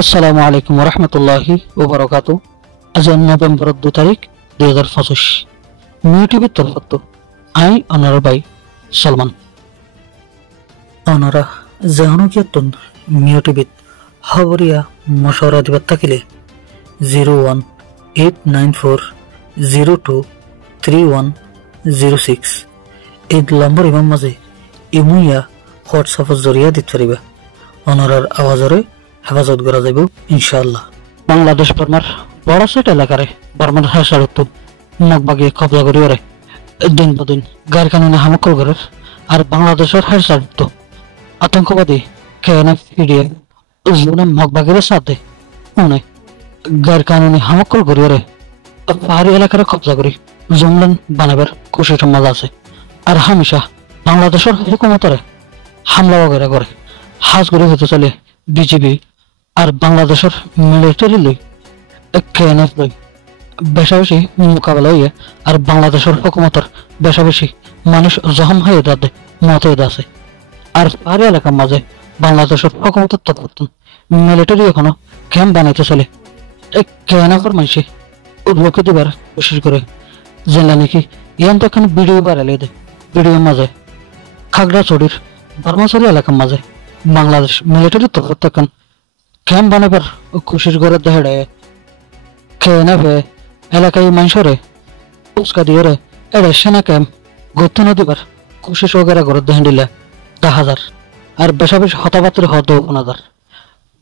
আসসালামু আলাইকুম রহমতুল্লাহি ওবরাকাতু। আজ নভেম্বর 2 তারিখ 2025 মিউ টিভির তরফত আই অনার বাই সলমান অনারা জাহনুকিয়াতুন মিউ টিভিত খবরিয়া মশওয়ারা দিবার থাকিলে 01894023106 এই নম্বর ইমাম মাঝে ইমুইয়া হোয়াটসঅ্যাপের জরিয়া দিতে পারিবা। অনারার আওয়াজরে হেফাজত করা যাইব ইনশাআল্লাহ। বাংলাদেশ বর্মার বড় সেট এলাকারে বর্মার হাসার উত্তর নকবাগি কবজা করিওরে দিন বদিন গার কানুনে হামকল করার আর বাংলাদেশের হাসার উত্তর আতঙ্কবাদী কেএনএফ পিডিএফ জুনা মগবাগের সাথে উনি গার কানুনে হামকল করিওরে পাহাড়ি এলাকারে কবজা করি জঙ্গলান বানাবার কোশিশ মাঝে আছে আর হামেশা বাংলাদেশের হুকুমতরে হামলা বগেরা করে হাজ করে হতে চলে বিজেপি আর বাংলাদেশের মিলিটারি লই কেএনএফ লই বেশাবেশি মোকাবেলা হইয়া আর বাংলাদেশের হুকুমতের বেশাবেশি মানুষ জখম হয়ে দাঁতে মত হয়ে আছে আর পাহাড়ি এলাকার মাঝে বাংলাদেশের হুকুমতের তৎপরতন মিলিটারি এখনো ক্যাম্প বানাইতে চলে কেএনএফের মানুষে লোকে দিবার কোশিশ করে জেলা নাকি ইয়ান তো এখানে ভিডিও বাড়ালে দেয় ভিডিওর মাঝে খাগড়াছড়ির বর্মাছড়ি এলাকার মাঝে বাংলাদেশ মিলিটারি তখন ক্যাম্প বানাবার কোশিশ করে দেখা দেয় কেএনএফ এলাকায় মানুষরে উস্কা দিয়ে এটা সেনা ক্যাম্প গতি নদীবার কোশিশ ওগেরা করে দেখা দিলে 10,000 আর বেশাবেশি হতাবাতির হত 15,000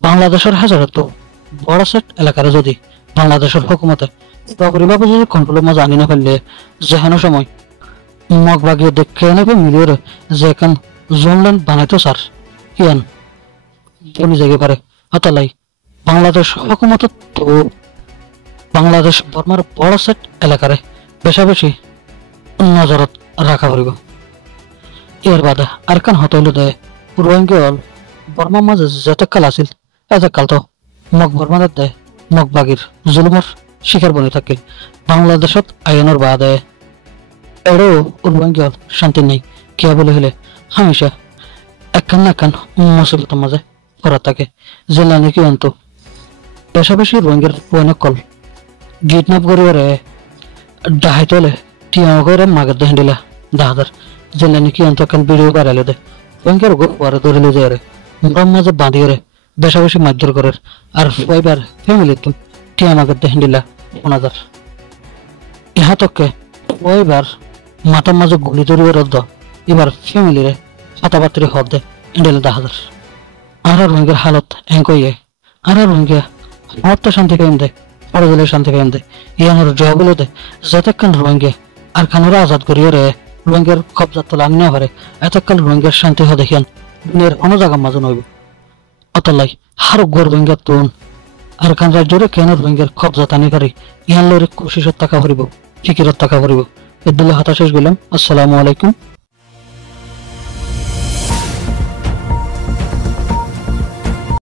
বাংলাদেশের হাজার তো বড় সেট এলাকারে যদি বাংলাদেশের হুকুমতে পুরোপুরিভাবে যদি কন্ট্রোলের মাঝে আনি না ফেললে যেহেন সময় মগ বাগিয়ে দেখে নেবে মিলিয়ে যে এখন জোনল্যান্ড বানাইতো স্যার ইয়ান বনি জায়গা পারে অতলাই বাংলাদেশ হুকুমত তো বাংলাদেশ বর্মার বড় সেট এলাকারে বেশাবেশি নজরত রাখা পড়ব। এর বাদে আর কান হতে হলে দেয় রোহিঙ্গল বর্মার মাঝে যেতকাল আছিল এতকাল তো মগ বর্মাদের দেয় মগ বাগির জুলুমর শিকার বনে থাকে বাংলাদেশত আইনের বাদে এড়ো রোহিঙ্গল শান্তি নেই কিয়া বলে হলে হামেশা একখান না একখান মুসিবতের মাঝে পড়া থাকে জেলা নাকি অন্ত বেশাবেশি রোহিঙ্গার পুয়ানে কল কিডন্যাপ করিবারে ডাহাইতে হলে টিয়া করে মাগের দেহেন দিলা 10,000 জেলা নাকি অন্ত একখান ভিডিও বাড়াইলে দে রোহিঙ্গার গোপরে ধরিলে যায় রে মরম মাঝে বাঁধিয়ে রে বেশাবেশি মারধর করে আর ফাইবার ফ্যামিলি তো টিয়া মাগের দেহেন দিলা 15,000 ইহা তককে ফাইবার মাথার মাঝে গুলি ধরিয়ে রদ্দ এবার ফ্যামিলি রে হাতাবাতির হদ দে ইন্ডিয়ালে 10,000 আর রোহিঙ্গার হালত এঙ্কইয়ে আর রোহিঙ্গা হত শান্তি পেন দে পরে গেলে শান্তি পেন দে ইয়ানোর জবাবগুলো দে যতক্ষণ রোহিঙ্গা আর খানোরা আজাদ করিয়ে রে রোহিঙ্গার কবজা তোলা আনি না পারে এতক্ষণ রোহিঙ্গার শান্তি হয়ে দেখিয়ান দুনিয়ার অন্য জায়গা মাঝে নইব অতলাই হার গর রোহিঙ্গার তুন আর খান রাজ্যরে কেন রোহিঙ্গার কবজা টানি পারি ইয়ান লোরে কোশিশত টাকা ভরিব ফিকিরত টাকা ভরিব এর দিলে হতাশ গেলাম। আসসালামু আলাইকুম।